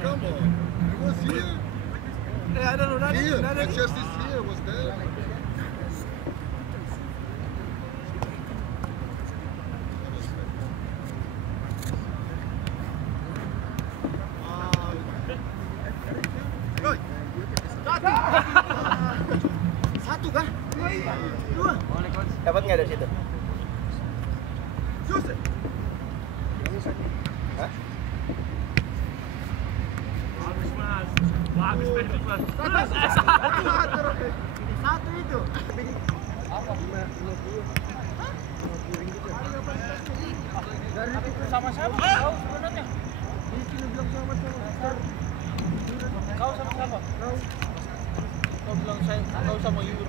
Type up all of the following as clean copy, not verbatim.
Come on, it was here. Yeah, I don't know. Not Here, not it's just this here was there. Satu kah? Dua. Dapat nggak dari situ? Susah. Hah? Bagus mas, bagus perfect mas. Satu itu. Apa? 50. Dari itu sama-sama. Kau sebenarnya. Di sini bilang sama-sama. Kau sama siapa? Kau bilang kau sama Yur.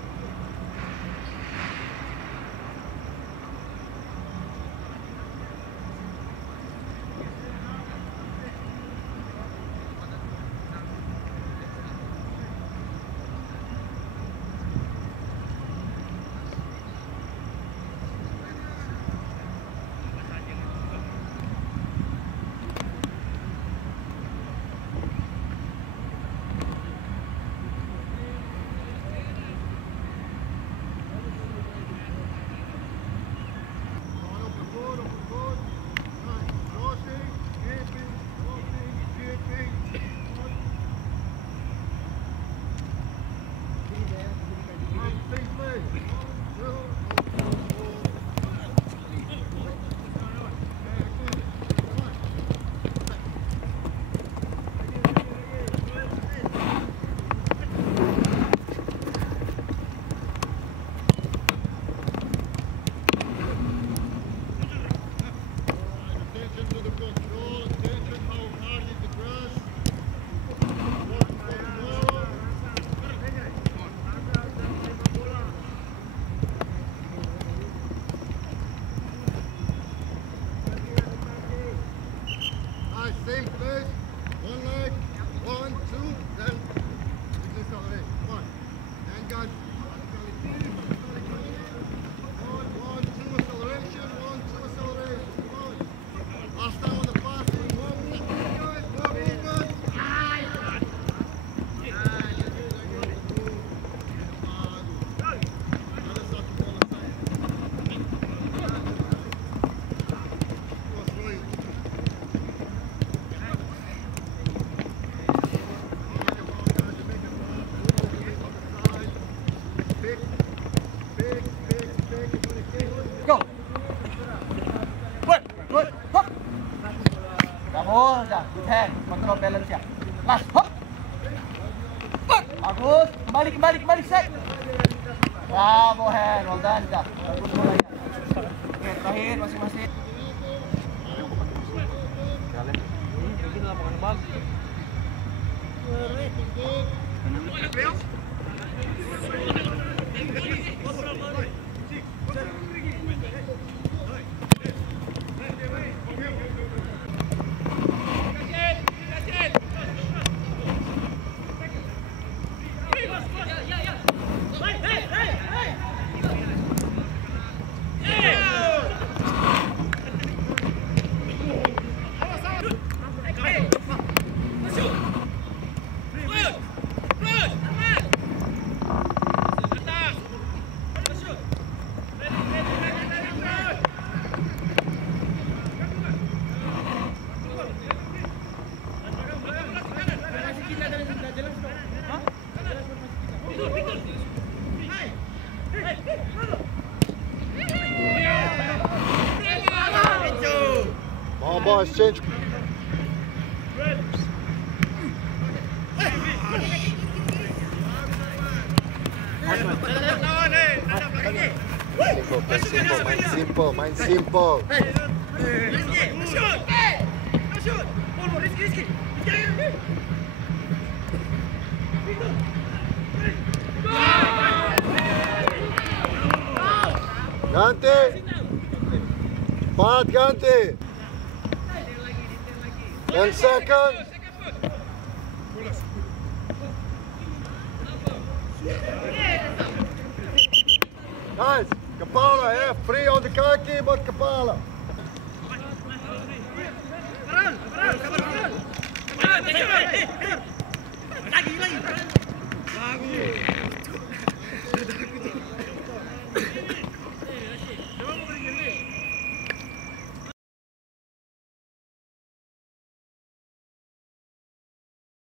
Same place, one leg, 1, 2, then accelerate. 1, and guys, 1, 2, acceleration, 1, 2, acceleration. 1. Last time on the passing, 1 movement, guys, 1 movement. Go. Good. Good. Hop. Bagus, dah. Good hand. Control balance ya. Last. Hop. Good. Bagus. Kembali. Set. Bravo hand. Well done, dah. Bagus bolanya. Oke, terakhir masing-masing. Jalan. Ini lapangan bagus. Ball, boys, change. Simple, mind simple. Ganti. Pat, ganti. 10 seconds. Guys, Kapala, free on the kaki, but Kapala.